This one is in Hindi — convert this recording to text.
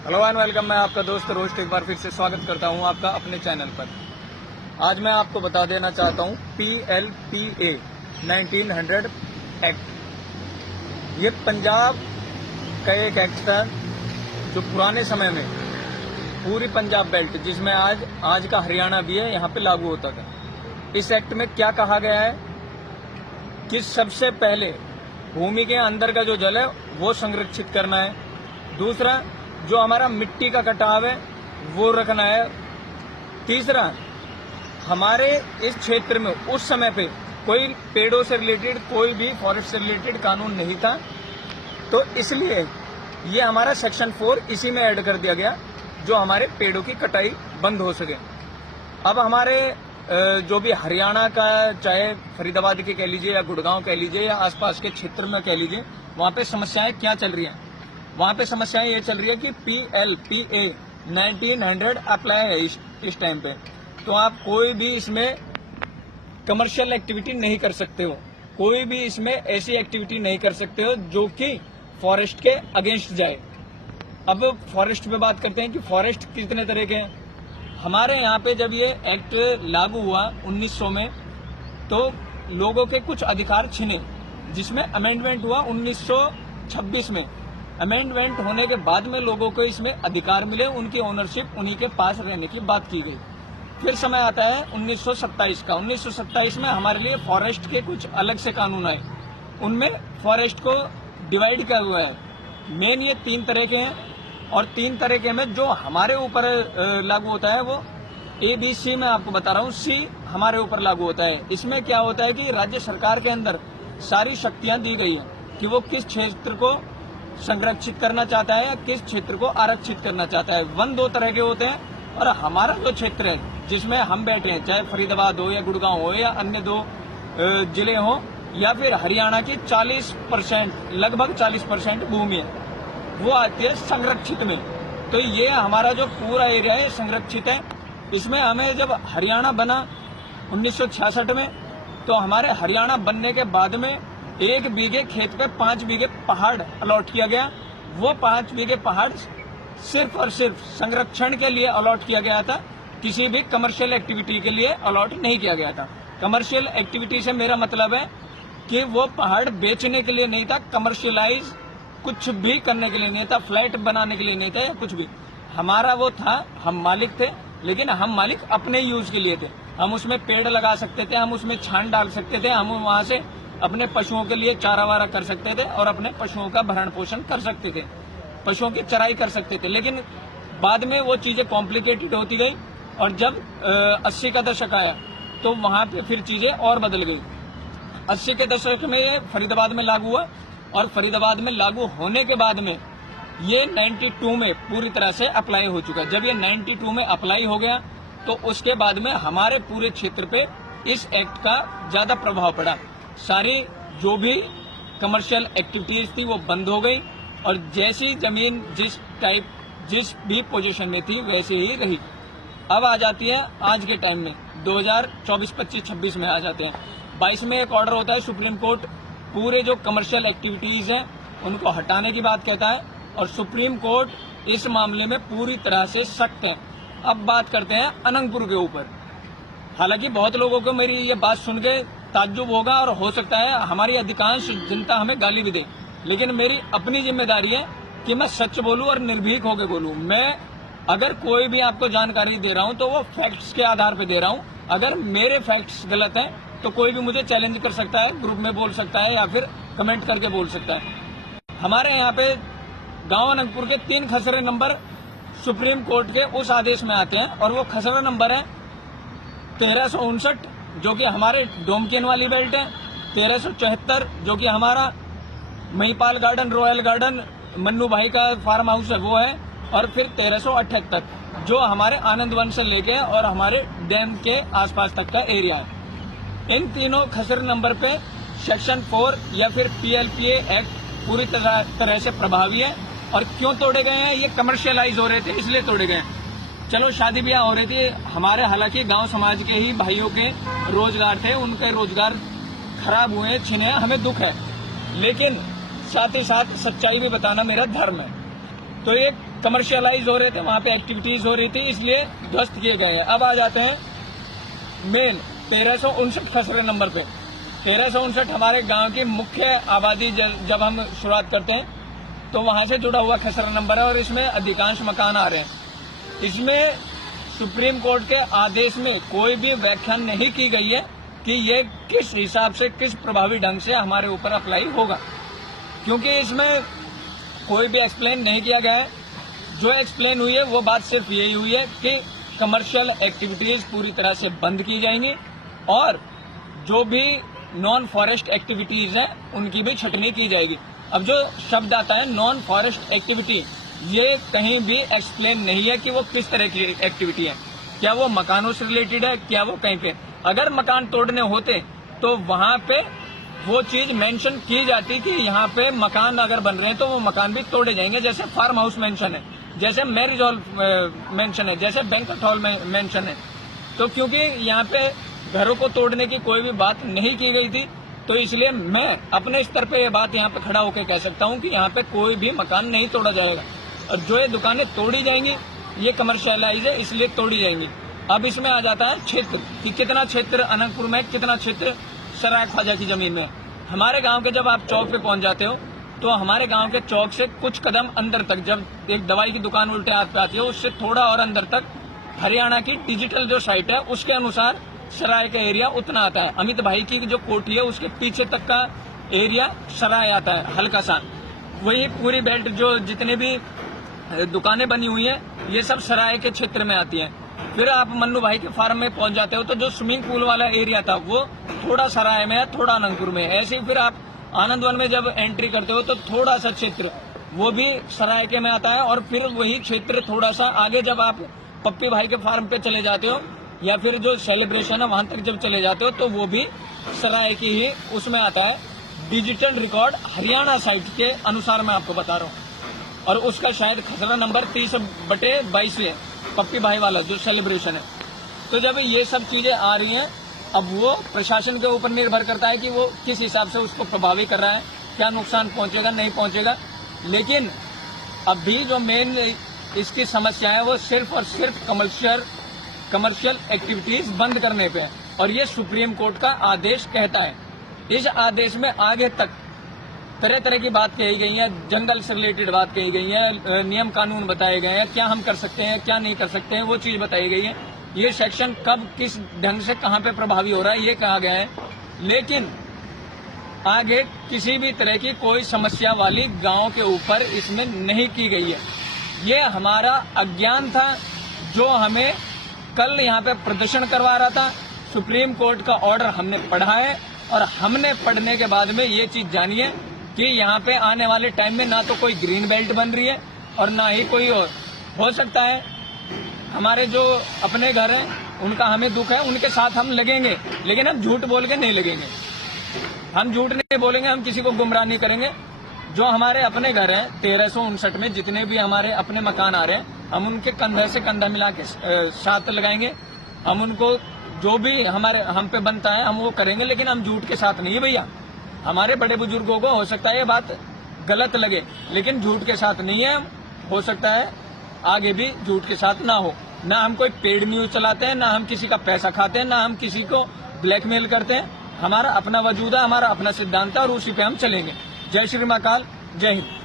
Hello and welcome. मैं आपका दोस्त रोस्ट एक बार फिर से स्वागत करता हूं आपका अपने चैनल पर। आज मैं आपको बता देना चाहता हूं PLPA 1900 एक्ट। ये पंजाब का एक एक्ट था जो पुराने समय में पूरी पंजाब बेल्ट, जिसमें आज का हरियाणा भी है, यहाँ पे लागू होता था। इस एक्ट में क्या कहा गया है कि सबसे पहले भूमि के अंदर का जो जल है वो संरक्षित करना है। दूसरा, जो हमारा मिट्टी का कटाव है वो रखना है। तीसरा, हमारे इस क्षेत्र में उस समय पे कोई पेड़ों से रिलेटेड, कोई भी फॉरेस्ट से रिलेटेड कानून नहीं था, तो इसलिए ये हमारा सेक्शन 4 इसी में ऐड कर दिया गया, जो हमारे पेड़ों की कटाई बंद हो सके। अब हमारे जो भी हरियाणा का, चाहे फरीदाबाद की कह लीजिए या गुड़गांव कह लीजिए या आसपास के क्षेत्र में कह लीजिए, वहां पे समस्याएं क्या चल रही हैं? वहां पे समस्याएं ये चल रही है कि PLPA 1900 अप्लाई है इस टाइम पे। तो आप कोई भी इसमें कमर्शियल एक्टिविटी नहीं कर सकते हो, कोई भी इसमें ऐसी एक्टिविटी नहीं कर सकते हो जो कि फॉरेस्ट के अगेंस्ट जाए। अब फॉरेस्ट पे बात करते हैं कि फॉरेस्ट कितने तरह के हैं। हमारे यहाँ पे जब ये एक्ट लागू हुआ 1900 में, तो लोगों के कुछ अधिकार छिने, जिसमें अमेंडमेंट हुआ 1926 में। अमेंडमेंट होने के बाद में लोगों को इसमें अधिकार मिले, उनकी ओनरशिप उन्हीं के पास रहने की बात की गई। फिर समय आता है 1927 का। 1927 में हमारे लिए फॉरेस्ट के कुछ अलग से कानून आए। उनमें फॉरेस्ट को डिवाइड किया हुआ है। मेन ये 3 तरह के हैं, और 3 तरह के में जो हमारे ऊपर लागू होता है वो ABC में आपको बता रहा हूँ। C हमारे ऊपर लागू होता है। इसमें क्या होता है कि राज्य सरकार के अंदर सारी शक्तियां दी गई हैं कि वो किस क्षेत्र को संरक्षित करना चाहता है या किस क्षेत्र को आरक्षित करना चाहता है। वन 2 तरह के होते हैं, और हमारा जो क्षेत्र है जिसमें हम बैठे हैं, चाहे फरीदाबाद हो या गुड़गांव हो या अन्य 2 जिले हो, या फिर हरियाणा की 40%, लगभग 40% भूमि है, वो आती है संरक्षित में। तो ये हमारा जो पूरा एरिया है संरक्षित है। इसमें हमें जब हरियाणा बना 1966 में, तो हमारे हरियाणा बनने के बाद में 1 बीघे खेत पे 5 बीघे पहाड़ अलॉट किया गया। वो 5 बीघे पहाड़ सिर्फ और सिर्फ संरक्षण के लिए अलॉट किया गया था, किसी भी कमर्शियल एक्टिविटी के लिए अलॉट नहीं किया गया था। कमर्शियल एक्टिविटी से मेरा मतलब है कि वो पहाड़ बेचने के लिए नहीं था, कमर्शियलाइज कुछ भी करने के लिए नहीं था, फ्लैट बनाने के लिए नहीं था या कुछ भी। हमारा वो था, हम मालिक थे, लेकिन हम मालिक अपने यूज के लिए थे। हम उसमें पेड़ लगा सकते थे, हम उसमें छान डाल सकते थे, हम वहां से अपने पशुओं के लिए चारा वारा कर सकते थे और अपने पशुओं का भरण पोषण कर सकते थे, पशुओं की चराई कर सकते थे। लेकिन बाद में वो चीजें कॉम्प्लिकेटेड होती गई, और जब 80 का दशक आया तो वहां पे फिर चीजें और बदल गई। 80 के दशक में ये फरीदाबाद में लागू हुआ, और फरीदाबाद में लागू होने के बाद में ये 92 में पूरी तरह से अप्लाई हो चुका। जब ये 92 में अप्लाई हो गया, तो उसके बाद में हमारे पूरे क्षेत्र पे इस एक्ट का ज्यादा प्रभाव पड़ा। सारी जो भी कमर्शियल एक्टिविटीज थी वो बंद हो गई, और जैसी जमीन जिस भी पोजीशन में थी वैसे ही रही। अब आ जाती है आज के टाइम में 2024, 25, 26 में आ जाते हैं। 22 में एक ऑर्डर होता है, सुप्रीम कोर्ट पूरे जो कमर्शियल एक्टिविटीज हैं उनको हटाने की बात कहता है, और सुप्रीम कोर्ट इस मामले में पूरी तरह से सख्त है। अब बात करते हैं अनंगपुर के ऊपर। हालांकि बहुत लोगों को मेरी ये बात सुन के ताज्जुब होगा, और हो सकता है हमारी अधिकांश जनता हमें गाली भी दे, लेकिन मेरी अपनी जिम्मेदारी है कि मैं सच बोलूं और निर्भीक होकर बोलूं। मैं अगर कोई भी आपको जानकारी दे रहा हूं तो वो फैक्ट्स के आधार पर दे रहा हूं। अगर मेरे फैक्ट्स गलत हैं तो कोई भी मुझे चैलेंज कर सकता है, ग्रुप में बोल सकता है या फिर कमेंट करके बोल सकता है। हमारे यहाँ पे गांव अनंगपुर के 3 खसरे नंबर सुप्रीम कोर्ट के उस आदेश में आते हैं, और वो खसरा नंबर है 1359, जो कि हमारे डोमकेन वाली बेल्ट है, 1374 जो कि हमारा Mahipal garden, royal garden, Mannu भाई का फार्म हाउस है वो है, और फिर 1378 जो हमारे आनंद वन से लेके और हमारे डैम के आसपास तक का एरिया है। इन तीनों खसरे नंबर पे सेक्शन 4 या फिर PLPA एक्ट पूरी तरह से प्रभावी है। और क्यों तोड़े गए हैं? ये कमर्शियलाइज हो रहे थे इसलिए तोड़े गए हैं। चलो शादी ब्याह हो रही थी हमारे, हालांकि गांव समाज के ही भाइयों के रोजगार थे, उनके रोजगार खराब हुए, छिने, हमें दुख है, लेकिन साथ ही साथ सच्चाई भी बताना मेरा धर्म है। तो ये कमर्शियलाइज हो रहे थे, वहां पे एक्टिविटीज हो रही थी, इसलिए ध्वस्त किए गए हैं। अब आ जाते हैं मेन 1359 खसरे नंबर पे। 1359 हमारे गांव की मुख्य आबादी जब हम शुरुआत करते हैं तो वहां से जुड़ा हुआ खसरा नंबर है और इसमें अधिकांश मकान आ रहे हैं। इसमें सुप्रीम कोर्ट के आदेश में कोई भी व्याख्या नहीं की गई है कि ये किस हिसाब से, किस प्रभावी ढंग से हमारे ऊपर अप्लाई होगा, क्योंकि इसमें कोई भी एक्सप्लेन नहीं किया गया है। जो एक्सप्लेन हुई है वो बात सिर्फ यही हुई है कि कमर्शियल एक्टिविटीज पूरी तरह से बंद की जाएंगी और जो भी नॉन फॉरेस्ट एक्टिविटीज हैं उनकी भी छटनी की जाएगी। अब जो शब्द आता है नॉन फॉरेस्ट एक्टिविटी, ये कहीं भी एक्सप्लेन नहीं है कि वो किस तरह की एक्टिविटी है। क्या वो मकानों से रिलेटेड है, क्या वो कहीं पे, अगर मकान तोड़ने होते तो वहां पे वो चीज मेंशन की जाती कि यहाँ पे मकान अगर बन रहे हैं तो वो मकान भी तोड़े जाएंगे। जैसे फार्म हाउस मेंशन है, जैसे मैरिज हॉल मेंशन है, जैसे बैंक्वेट हॉल मेंशन है। तो क्योंकि यहाँ पे घरों को तोड़ने की कोई भी बात नहीं की गई थी, तो इसलिए मैं अपने स्तर पे ये बात यहाँ पे खड़ा होकर कह सकता हूँ कि यहाँ पे कोई भी मकान नहीं तोड़ा जाएगा। और जो ये दुकानें तोड़ी जाएंगी ये कमर्शियलाइज है, इसलिए तोड़ी जाएंगी। अब इसमें आ जाता है क्षेत्र कि कितना क्षेत्र अनंतपुर में, कितना क्षेत्र सराय ख्वाजा की जमीन में। हमारे गांव के जब आप चौक पे पहुंच जाते हो तो हमारे गांव के चौक से कुछ कदम अंदर तक, जब एक दवाई की दुकान उल्टे हाथ पे आती है उससे थोड़ा और अंदर तक हरियाणा की डिजिटल जो साइट है उसके अनुसार सराय का एरिया उतना आता है। अमित भाई की जो कोठी है उसके पीछे तक का एरिया सराय आता है हल्का सा। वही पूरी बेल्ट जो जितने भी दुकानें बनी हुई है ये सब सराय के क्षेत्र में आती है। फिर आप मन्नू भाई के फार्म में पहुंच जाते हो तो जो स्विमिंग पूल वाला एरिया था वो थोड़ा सराय में है, थोड़ा अनंतपुर में। ऐसे ही फिर आप आनंदवन में जब एंट्री करते हो तो थोड़ा सा क्षेत्र वो भी सराय के में आता है। और फिर वही क्षेत्र थोड़ा सा आगे जब आप पप्पी भाई के फार्म पे चले जाते हो या फिर जो सेलिब्रेशन है वहां तक जब चले जाते हो तो वो भी सराय की ही उसमें आता है। डिजिटल रिकॉर्ड हरियाणा साइट के अनुसार मैं आपको बता रहा हूँ, और उसका शायद खसरा नंबर 30/22 है, पप्पी भाई वाला जो सेलिब्रेशन है। तो जब ये सब चीजें आ रही हैं, अब वो प्रशासन के ऊपर निर्भर करता है कि वो किस हिसाब से उसको प्रभावी कर रहा है, क्या नुकसान पहुंचेगा नहीं पहुंचेगा। लेकिन अभी जो मेन इसकी समस्या है वो सिर्फ और सिर्फ कमर्शियल एक्टिविटीज बंद करने पे है, और ये सुप्रीम कोर्ट का आदेश कहता है। इस आदेश में आगे तक तरह तरह की बात कही गई है, जंगल से रिलेटेड बात कही गई है, नियम कानून बताए गए हैं, क्या हम कर सकते हैं क्या नहीं कर सकते हैं वो चीज बताई गई है। ये सेक्शन कब किस ढंग से कहां पे प्रभावी हो रहा है ये कहा गया है। लेकिन आगे किसी भी तरह की कोई समस्या वाली गांव के ऊपर इसमें नहीं की गई है। ये हमारा अज्ञान था जो हमें कल यहाँ पे प्रदर्शन करवा रहा था। सुप्रीम कोर्ट का ऑर्डर हमने पढ़ा है और हमने पढ़ने के बाद में ये चीज जानी है कि यहाँ पे आने वाले टाइम में ना तो कोई ग्रीन बेल्ट बन रही है और ना ही कोई और। हो सकता है हमारे जो अपने घर हैं उनका हमें दुख है, उनके साथ हम लगेंगे, लेकिन हम झूठ बोल के नहीं लगेंगे। हम झूठ नहीं बोलेंगे, हम किसी को गुमराह नहीं करेंगे। जो हमारे अपने घर हैं 1359 में जितने भी हमारे अपने मकान आ रहे हैं हम उनके कंधा से कंधा मिला के साथ लगाएंगे। हम उनको जो भी हमारे हम पे बनता है हम वो करेंगे, लेकिन हम झूठ के साथ नहीं है भैया। हमारे बड़े बुजुर्गों को हो सकता है ये बात गलत लगे, लेकिन झूठ के साथ नहीं है। हो सकता है आगे भी झूठ के साथ ना हो। ना हम कोई पेड न्यूज चलाते हैं, ना हम किसी का पैसा खाते हैं, ना हम किसी को ब्लैकमेल करते हैं। हमारा अपना वजूद है, हमारा अपना सिद्धांत है और उसी पे हम चलेंगे। जय श्री महाकाल, जय हिंद।